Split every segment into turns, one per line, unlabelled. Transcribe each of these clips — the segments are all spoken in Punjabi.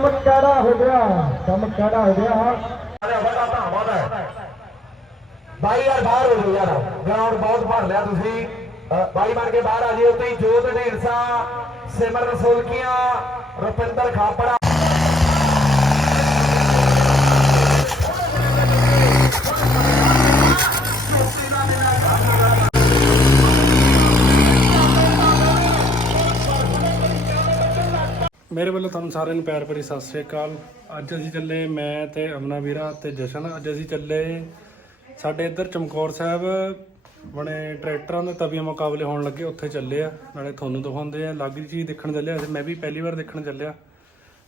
ਕੰਮ ਕਿਹੜਾ ਹੋ ਗਿਆ ਕੰਮ ਕਿਹੜਾ ਹੋ ਗਿਆ।
ਅਰੇ ਵੱਡਾ ਧੰਨਵਾਦ ਹੈ। ਬਾਈ ਯਾਰ, ਬਾਹਰ ਹੋ ਜਾਓ ਯਾਰ। ਗਰਾਊਂਡ ਬਹੁਤ ਭਰ ਲਿਆ ਤੁਸੀਂ। ਬਾਈ ਬਣ ਕੇ ਬਾਹਰ ਆ ਜਿਓ ਤੁਸੀਂ। ਜੋਤ ਢੇਰਸਾ ਸਿਮਰਨ ਸੋਲਕੀਆਂ, ਰੁਪਿੰਦਰ ਖਾਪੜਾ।
ਮੇਰੇ ਵੱਲੋਂ ਤੁਹਾਨੂੰ ਸਾਰਿਆਂ ਨੂੰ ਪਿਆਰ ਭਰੀ ਸਤਿ ਸ੍ਰੀ ਅਕਾਲ। ਅੱਜ ਅਸੀਂ ਚੱਲੇ ਮੈਂ ਤੇ ਅਮਨਾ ਵੀਰਾ ਤੇ ਜਸ਼ਨ। ਅੱਜ ਅਸੀਂ ਚੱਲੇ ਸਾਡੇ ਇੱਧਰ ਚਮਕੌਰ ਸਾਹਿਬ। ਬਣੇ ਟਰੈਕਟਰਾਂ ਦੇ ਤਵੀਆਂ ਮੁਕਾਬਲੇ ਹੋਣ ਲੱਗੇ, ਉੱਥੇ ਚੱਲੇ ਆ। ਨਾਲੇ ਤੁਹਾਨੂੰ ਦਿਖਾਉਂਦੇ ਆ। ਲੱਗ ਚੀਜ਼ ਦੇਖਣ ਚੱਲੇ ਆ। ਮੈਂ ਵੀ ਪਹਿਲੀ ਵਾਰ ਦੇਖਣ ਚੱਲਿਆ।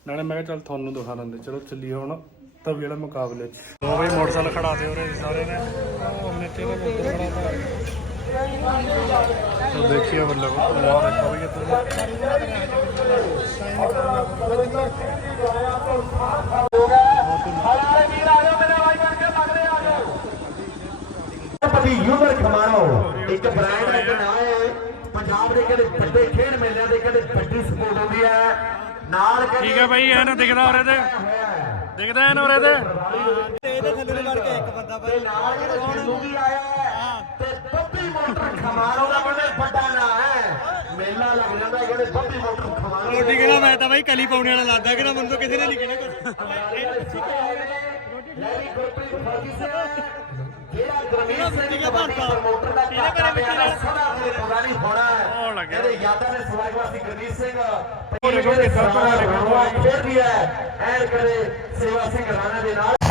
ਨਾਲੇ ਮੈਂ ਕਿਹਾ ਚੱਲ ਤੁਹਾਨੂੰ ਦਿਖਾ ਲੈਂਦੇ ਚਲੋ ਚੱਲੀਏ ਹੁਣ ਤਵੀ ਵਾਲੇ ਮੁਕਾਬਲੇ 'ਚ। ਉਹ ਬਈ, ਮੋਟਰਸਾਈਕਲ ਖੜਾ ਤੇ ਉਰੇ ਸਾਰੇ ਨੇ। ਉਹ ਉਹਨੇ ਤੇਰੇ ਉੱਤੇ ਖੜਾ ਤਾਂ। ਦੇਖੀਏ ਮਤਲਬ ਉਹ ਦੇਖੋ ਬਈ ਇੱਧਰ
ਹਲਾਲੇ ਵੀਰ ਆ ਜਾਓ ਮੇਰੇ ਬਾਈ ਬਣ ਕੇ ਪਗੜੇ ਆ ਜਾਓ ਪਤੀ ਯੂਨਰ ਖਮਾਣੋ ਇੱਕ ਬ੍ਰਾਂਡ ਹੈ ਇੱਕ ਨਾਂ ਹੈ। ਪੰਜਾਬ ਦੇ ਕਹਿੰਦੇ ਵੱਡੇ ਖੇਡ ਮੇਲਿਆਂ ਦੇ ਕਹਿੰਦੇ ਵੱਡੀ ਸਪੋਰਟ ਹੁੰਦੀ ਹੈ। ਨਾਲ ਕਹਿੰਦੇ
ਠੀਕ ਹੈ ਬਾਈ ਐ ਨਾ ਦਿਖਦਾ ਉਰੇ ਤੇ। ਦਿਖਦਾ ਐ ਨਾ ਉਰੇ ਤੇ।
ਤੇ ਨਾਲ ਜਿਹੜਾ ਜਿੰਦੂ ਵੀ ਆਇਆ ਹੈ? ਤੇ ਬੱਬੀ ਮੋਟਰ ਖਮਾਣੋ ਦਾ ਕਹਿੰਦੇ ਵੱਡਾ ਨਾਂ ਹੈ ਮੇਲਾ ਲੱਗ ਜਾਂਦਾ ਹੈ ਕਹਿੰਦੇ ਬੱਬੀ ਮੋਟਰ ਖਮਾਣੋ
ਰੋਟੀ ਕਿਹੜਾ ਮੈਂ ਤਾਂ ਬਾਈ ਕਲੀ ਪਾਉਣੇ ਵਾਲਾ ਲੱਗਦਾ ਕਿ ਨਾ ਮੈਨੂੰ ਤਾਂ ਕਿਸੇ ਨੇ ਨਹੀਂ
ਉਹ ਦੇਖੋ ਕਿਸ ਤਰ੍ਹਾਂ
ਸਰਪੰਚ
ਲਗਾਉਣਾ
ਲਗਾਉਣਾ ਖੇਡਦੀ ਹੈ। ਐਨ ਕਰੇ ਸੇਵਾ ਸਿੰਘ ਰਾਣਾ ਦੇ ਨਾਲ।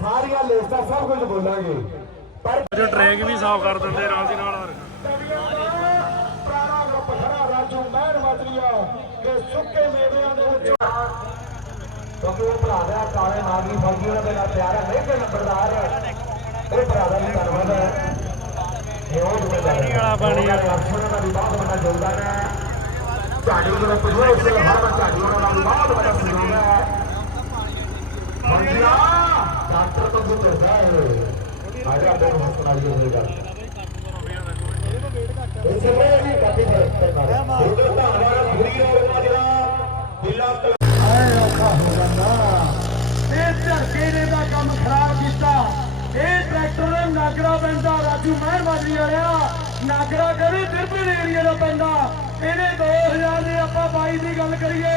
ਸਾਰੀਆਂ ਲਿਸਟਾਂ ਸਭ ਕੁਝ ਬੋਲਾਂਗੇ। ਪਰ
ਜੋ ਟਰੈਕ ਵੀ ਸਾਫ਼ ਕਰ ਦਿੰਦੇ ਨਾਲ ਦੀ ਨਾਲ
ਪੁਰਾਣਾ ਗਰੁੱਪ ਖੜਾ ਰਾਜੂ ਮਹਿਰ ਮਾਜਰੀਆ ਕਿ ਸੁੱਕੇ ਮੇਵਿਆਂ ਦੇ ਵਿੱਚ
ਕਿਉਂਕਿ ਉਹ ਭਰਾ ਦਾ ਕਾਲੇ ਨਾਗੀ ਫੌਜੀ ਉਹਨਾਂ ਦੇ ਨਾਲ ਪਿਆਰ ਹੈ ਨਹੀਂ ਕਿ ਨੰਬਰਦਾਰ ਹੈ। ਉਹ ਭਰਾ ਦਾ ਵੀ ਧੰਨਵਾਦ ਹੈ। ਇਹ ਉਹ ਜ਼ਿੰਮੇਵਾਰੀ
ਵਾਲਾ ਪਾਣੀ ਆ।
ਦਾ ਵੀ ਬਹੁਤ ਵੱਡਾ ਯੋਗਦਾਨ ਹੈ। ਝਾੜੀ ਦੇ ਪ੍ਰਭੂ ਸਿੰਘ ਹਰਮਨ ਝਾੜੀ ਉਹਨਾਂ ਦਾ ਵੀ ਬਹੁਤ ਵੱਡਾ ਸਹਿਯੋਗ ਹੈ। ਫੌਜੀਆ ਡਾਕਟਰ ਤੋਂ ਵੀ ਕਰਦਾ ਹੈ ਅੱਜ ਆਪਣੇ ਨੂੰ ਹਸਪਤਾਲ ਹੀ ਹੋਏਗਾ ਇਸੇ ਵੇਲੇ ਵੀ ਕਾਫੀ ਫ਼ਰਕ ਪੈਂਦਾ ਹੈ। ਧੰਨਵਾਦ ਪੂਰੀ ਰੋਡ ਜਿਹੜਾ ਬਿੱਲਾ
ਐ ਔਖਾ ਹੋ ਜਾਂਦਾ। ਇਹ ਝਰਕੇ ਨੇ ਦਾ ਕੰਮ ਖਰਾਬ ਕੀਤਾ। ਇਹ ਟਰੈਕਟਰ ਨੇ ਨਾਗਰਾ ਪੈਂਦਾ। ਰਾਜੂ ਮਹਿਰ ਮਾਜਰੀ ਵਾਲਿਆ ਨਾਗਰਾ ਕਹਿੰਦੇ ਦਿਰਬਨ ਏਰੀਆ ਦਾ ਪੈਂਦਾ। ਇਹਨੇ 2000 ਦੇ ਆਪਾਂ 22 ਦੀ ਗੱਲ ਕਰੀਏ।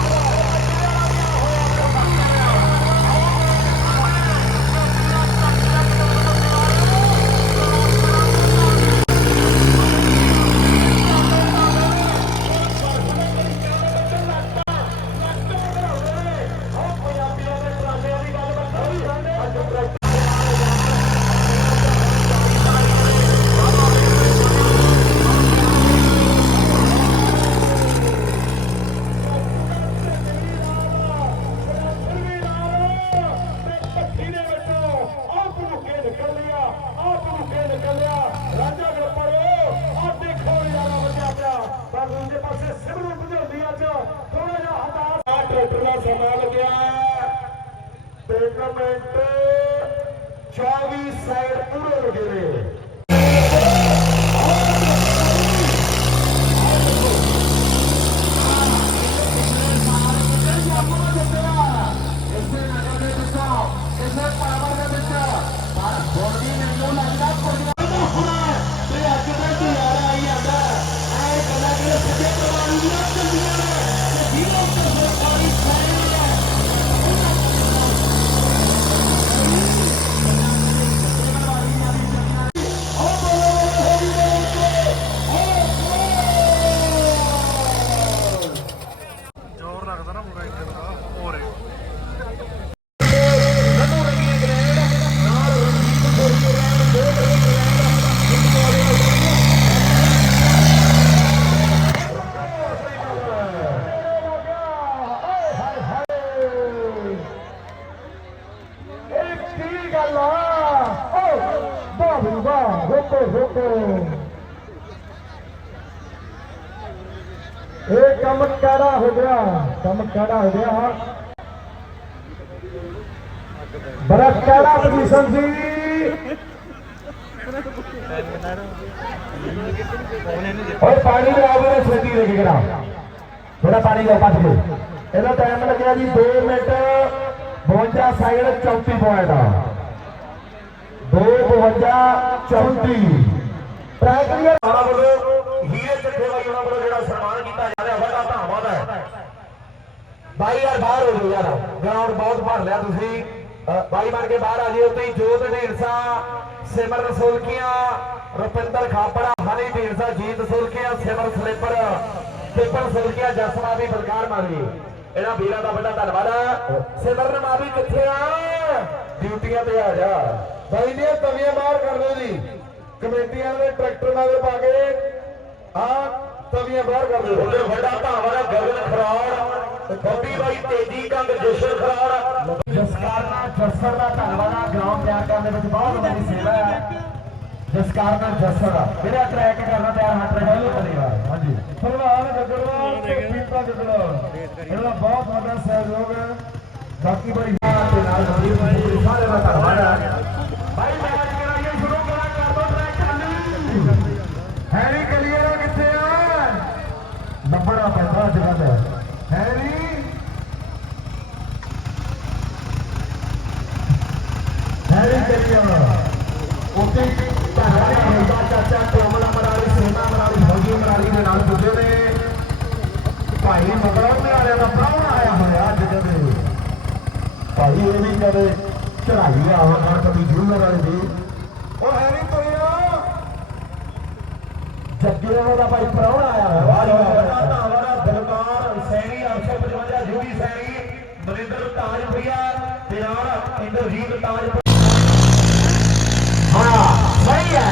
nothing. ਕੀ ਗੱਲ ਆ? ਓ ਵਾਹ ਵਾਹ, ਰੋਕੋ ਰੋਕੋ। ਇਹ ਕੰਮ ਕਿਹੜਾ ਹੋ ਗਿਆ? ਕੰਮ ਕਿਹੜਾ ਹੋ ਗਿਆ? ਬੜਾ ਕਿਹੜਾ ਪੋਜੀਸ਼ਨ ਸੀ? ਓਏ, ਪਾਣੀ ਦੇ ਆਵੇ ਛੇਤੀ ਦੇ ਕੇ ਕਰਾ। ਥੋੜਾ ਪਾਣੀ ਦਾ ਪੱਟ ਇਹਦਾ ਟਾਈਮ ਲੱਗਿਆ ਜੀ 2 minute. 52 second 34 point 252 34 track clear ਵੱਲੋਂ ਹੀਰੇ ਚੱਠੇ ਬਾਈ ਉਹਨਾਂ ਵੱਲੋਂ ਜਿਹੜਾ ਸਨਮਾਨ ਕੀਤਾ ਜਾ ਰਿਹਾ, ਵੱਡਾ ਧੰਨਵਾਦ ਹੈ। ਬਾਈ ਯਾਰ, ਬਾਹਰ ਹੋ ਜਾਓ ਯਾਰ। ਗਰਾਊਂਡ ਬਹੁਤ ਭਰ ਲਿਆ ਤੁਸੀਂ। ਬਾਈ ਬਣ ਕੇ ਬਾਹਰ ਆ ਜਿਓ ਤੁਸੀਂ। ਜੋਤ ਢੀਂਡਸਾ, ਸਿਮਰਨ ਸੁਲਕੀਆਂ, ਰੁਪਿੰਦਰ ਖਾਪੜਾ, ਹਰੀ ਢੀਂਡਸਾ, ਜੀਤ ਸੁਲਕੀਆਂ ਸਿਮਰ ਸਲੇਪਰ ਸਿਮਰ ਸੁਲਕੀਆਂ, ਜਸਮਾ ਦੀ ਬਲਕਾਰ ਮਾਰੀ ਇਹਨਾਂ ਵੀਰਾਂ ਦਾ ਵੱਡਾ ਧੰਨਵਾਦ ਹੈ ਸਿਮਰਨ ਮਾਵੀ ਕਿੱਥੇ ਆ? ਡਿਊਟੀਆਂ ਤੇ ਆ ਜਾ। ਬਾਈ ਦੀਆਂ ਤਵੀਆਂ ਬਾਹਰ ਕਰ ਦਿਓ ਜੀ। ਕਮੇਟੀਆਂ ਦੇ ਟਰੈਕਟਰ ਨਾਲ ਪਾ ਕੇ ਆ ਤਵੀਆਂ ਬਾਹਰ ਕਰ ਦਿਓ। ਉਹਦੇ ਵੱਡਾ ਧੰਨਵਾਦ ਹੈ ਗਗਨ ਖਰਾੜ ਬੱਬੀ ਬਾਈ ਤੇਜੀ ਕੰਗ ਜਸ਼ਨ ਖਰਾੜ। ਜਸਕਾਰਨਾ ਜਸਰ ਦਾ ਧੰਨਵਾਦ ਹੈ ਗਰਾਊਂਡ ਤਿਆਰ ਕਰਨ ਦੇ ਵਿੱਚ ਬਹੁਤ ਵੱਡੀ ਸੇਵਾ ਹੈ ਜਸਕਾਰਨਾ ਜਸਰ ਮੇਰਾ ਟਰੈਕ ਕਰਨਾ ਤਿਆਰ ਹੱਥ ਰਹੇ ਕਰੇਗਾ ਹਾਂਜੀ। ਭਲਵਾਨ ਗੱਗੜਵਾ ਤੇ ਪੀਪਾ ਗੱਗੜਵਾ ਇਹਦਾ ਬਹੁਤ ਵੱਡਾ ਸਹਿਯੋਗ ਹੈ। ਬਾਕੀ ਬੜੀ ਤੇ ਨਾਲ ਬੜੀ ਸਾਰੇ ਦਾ ਧੰਨਵਾਦ ਭਾਈ ਮੈਚ ਕਰਾਈਏ ਸ਼ੁਰੂ ਕਰਾਂ? ਕਰ ਦੋ ਟਰੈਕ ਚਾਲੂ ਹੈਰੀ ਕਲੀਅਰ ਕਿੱਥੇ ਆ? ਲੱਭਣਾ ਪੈਂਦਾ ਜਗ੍ਹਾ ਹੈਰੀ। Harry clear. ਉੱਥੇ ਧਾਰਾ ਦਾ ਚਾਚਾ ਕੋਮਲਾ ਮਰਾਲੀ ਸੇਨਾ ਮਰਾਲੀ ਫੌਜੀ ਮਰਾਲੀ ਦੇ ਨਾਲ ਪੁੱਜੇ ਨੇ ਭਾਈ ਮਗਰੋਂ ਵਾਲਿਆਂ ਦਾ ਪ੍ਰਾਹੁਣਾ ਆਇਆ ਹੋਇਆ ਅੱਜ ਕਦੇ ਭਾਈ ਇਹ ਵੀ ਕਦੇ ਚੜਾਈ ਆਵਾ ਕਦੀ ਜੂਨਰ ਵਾਲੇ ਦੀ ਉਹ ਹੈਰੀ ਕਲੀਅਰ ਜੱਗੇ ਉਹਨਾਂ ਦਾ ਭਾਈ ਪ੍ਰਾਹੁਣਾ ਆਇਆ ਹੋਇਆ ਵਾਹ ਜੀ ਵਾਹ ਵੱਡਾ ਧੰਨਵਾਦ। ਬਲਕਾਰ ਸੈਣੀ 855 ਜੂਰੀ ਸੈਣੀ ਮਨਿੰਦਰ ਤਾਜਪੁਰੀਆ ਤੇ ਨਾਲ ਇੰਦਰਜੀਤ ਤਾਜਪੁਰ ਸਹੀ ਹੈ।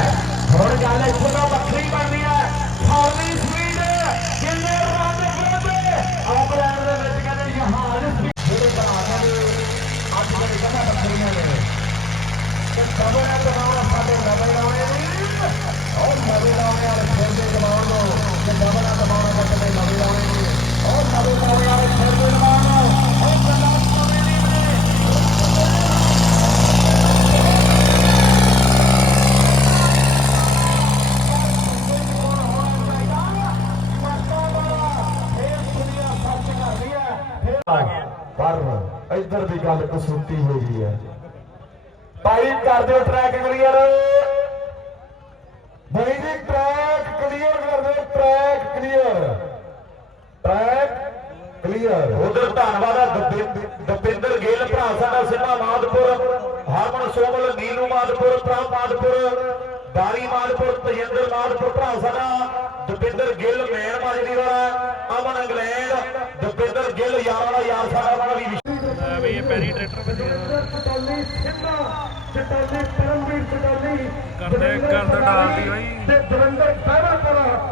ਹੁਣ ਗੱਲ ਇੱਥੇ ਤਾਂ ਵੱਖਰੀ ਬਣਨੀ ਹੈ ਫੌਰਨੀ ਸਪੀਡ ਕਿੰਨੇ ਰਨ ਕਰਦੇ ਆਪਰੇਟਰ ਦੇ ਵਿੱਚ ਕਹਿੰਦੇ ਜਹਾਜ਼ speed ਜਿਹੜੇ ਬਣਾ ਦੇ ਅੱਜ ਦੇ ਕਹਿੰਦਾ ਵੱਖਰੀਆਂ ਨੇ ਤੇ ਕਬਰਾਂ ਬਣਾਉਣਾ ਸਾਡੇ ਨਵੇਂ ਲਾਉਣੇ ਨਹੀਂ ਉਹ ਨਵੇਂ ਲਾਉਣੇ ਵਾਲੇ ਫਿਰ ਦੇ ਜਵਾਨ ਨੂੰ ਤੇ ਕਬਰਾਂ ਬਣਾਉਣਾ ਬੱਚੇ ਨਵੇਂ ਲਾਉਣੇ ਨਹੀਂ ਉਹ ਨਵੇਂ ਲਾਉਣੇ ਵਾਲੇ ਫਿਰ ਦੇ ਜਵਾਨ ਨੂੰ ਉਹ ਗੱਲਾਂ ਸੁਣੇ ਨਹੀਂ ਨੇ ਪਰ ਇੱਧਰ ਦੀ ਗੱਲ ਕਸੂਤੀ ਹੋ ਗਈ ਹੈ ਭਾਈ ਕਰ ਦਿਓ ਟਰੈਕ ਕਲੀਅਰ ਬਾਈ ਜੀ ਟਰੈਕ ਕਲੀਅਰ ਕਰ ਦਿਓ ਟਰੈਕ ਕਲੀਅਰ ਟਰੈਕ ਕਲੀਅਰ ਉਧਰ ਧੰਨਵਾਦ ਹੈ ਦਪਿੰਦਰ ਗਿੱਲ ਭਰਾ ਸਾਡਾ ਸਿੱਧਾ ਮਾਦਪੁਰ, ਹਰਮਨ ਸੋਮਲ, ਨੀਲੂ ਮਾਦਪੁਰ ਭਰਾ ਮਾਦਪੁਰ, ਬਾਰੀ ਮਾਦਪੁਰ, ਤਜਿੰਦਰ ਮਾਦਪੁਰ ਭਰਾ ਸਾਡਾ, ਦਪਿੰਦਰ ਗਿੱਲ, ਮੈਨ ਮਾਜਦੀ ਵਾਲਾ, ਅਮਨ ਇੰਗਲੈਂਡ, ਦਪਿੰਦਰ ਗਿੱਲ, ਯਾਰਾਂ ਦਾ ਯਾਰ ਸਾਡਾ, ਉਹਨਾਂ ਦਾ ਵੀ
ਇਹ ਪੈਰੀ ਟਰੈਕਟਰ
ਚਟਾਲੀ ਸਿੱਧਾ ਚਟਾਲੀ ਪਰਮਵੀਰ ਚਟਾਲੀ
ਕਰਦੇ ਕਰਦੇ ਡਾਲਦੀ ਹੋਈ
ਤੇ ਦਵਿੰਦਰ ਪਹਿਰਾ ਕਰਾ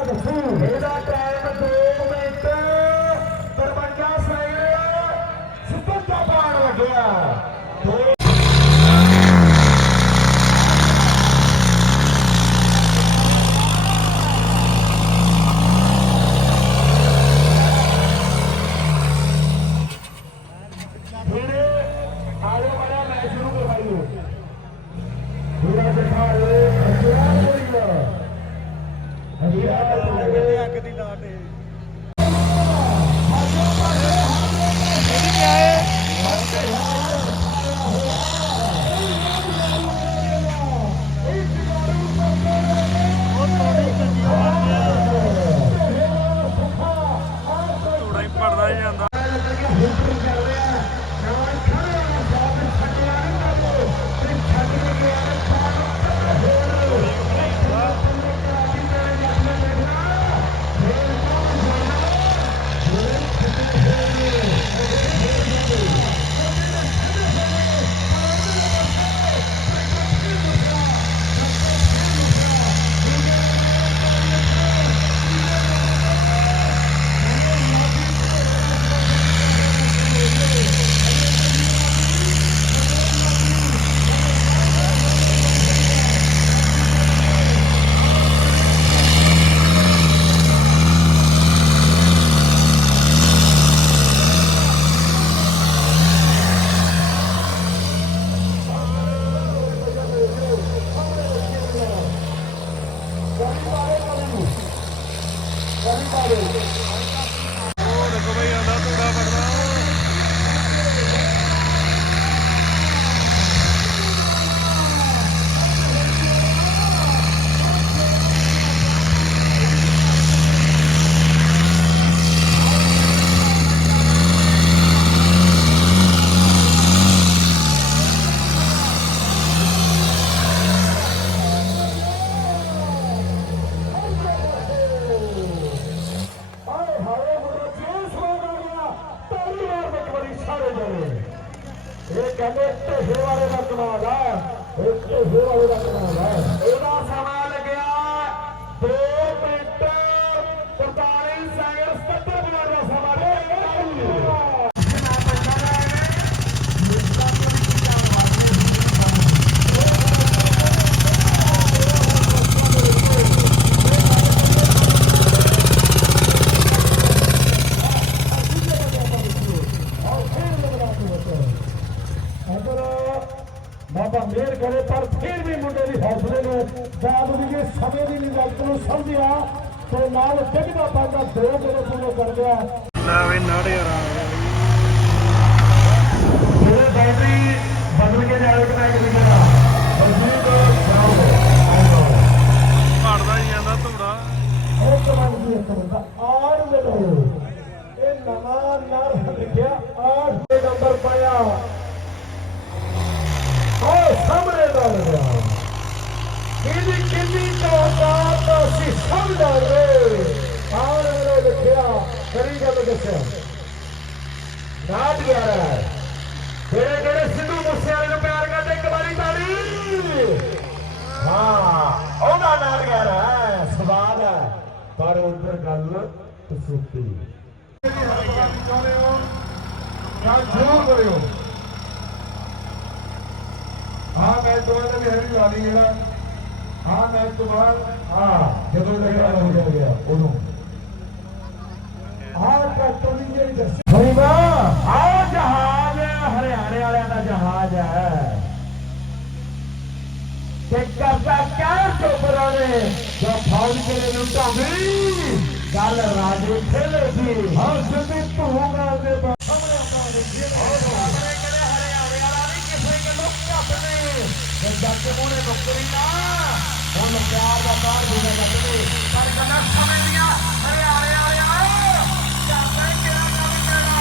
ーん風、レーザ Levou ਸਿੰਘ ਦਾ ਪਾਗਾ ਦੋ ਕਿਲੋ ਪੂਰੇ ਕਰ ਇਹ ਲਿਖਿਆ ਨੰਬਰ ਪਾਇਆ। ਓ ਸਾਹਮਣੇ ਦਾ
ਇਹਦੀ ਕਿੰਨੀ ਤਾਕਤ ਅਸੀਂ ਸਮਝਦਾ ਰੇ ਆਉਣ ਵਾਲੇ ਲਿਖਿਆ ਕਰੀ ਗੱਲ ਦੱਸਿਆ। ਨਾਟ ਗਿਆ ਹੈ। ਜਿਹੜੇ ਜਿਹੜੇ ਸਿੱਧੂ ਮੂਸੇਵਾਲੇ ਨੂੰ ਪਿਆਰ ਕਰਦੇ, ਇੱਕ ਵਾਰੀ ਤਾੜੀ। ਹਾਂ, ਉਹਦਾ ਨਾਟ ਗਿਆ ਹੈ। ਸਵਾਦ ਹੈ। ਪਰ ਉਧਰ ਗੱਲ ਕਸੂਤੀ। ਚਾਹੁੰਦੇ ਹੋ ਜਾਂ ਜ਼ਰੂਰ ਕਰਿਓ। ਹਾਂ, ਮੈਂ ਤੋਂ ਇਹਦਾ ਹੈਵੀ ਵਾਲੀ ਜਿਹੜਾ ਤੋਂ ਬਾਅਦ ਹਾਂ ਜਦੋਂ ਲੱਗਿਆ ਹੋ ਗਿਆ ਉਦੋਂ। ਆਹ ਟਰੈਕਟਰ ਦੀ ਜਿਹੜੀ ਜਰਸੀ ਹਰੀਮਾ ਆਹ ਜਹਾਜ਼ ਹਰਿਆਣੇ ਵਾਲਿਆਂ ਦਾ ਜਹਾਜ਼ ਹੈ। ਤੇ ਕਰਦਾ ਕਿਆ ਚੋਪਰਾ ਨੇ? ਜੋ ਫੌਜ ਕੇ ਨੂੰ ਢਾਂਗੀ ਗੱਲ ਰਾਜੇ ਖੇਲੇ ਸੀ। ਹਾਂ ਸਿੱਧੀ ਧੂਗਾ ਦੇ ਸਾਹਮਣੇ ਆਪਾਂ ਦੇਖੀਏ ਸਾਹਮਣੇ ਕਿਹੜੇ ਹਰਿਆਣੇ ਵਾਲਾ ਨਹੀਂ? ਕਿਸੇ ਗੱਲੋਂ ਘੱਟ ਨਹੀਂ। ਜੇ ਜੱਟ ਮੋਨੇ ਨੌਕਰੀ ਨਾ। ਹੁਣ ਪਿਆਰ ਦਾ ਬਾਹਰ ਦੂਗਾ ਜੱਟ ਨੇ ਪਰ ਗੱਲਾਂ ਸਮਝਦੀਆਂ ਹਰਿਆਣੇ ਵਾਲਿਆਂ ਜਾਂਦਾ ਕਿਹੜਾ ਕੰਮ ਕਰਨਾ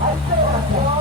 ਹਰਿਆਣਾ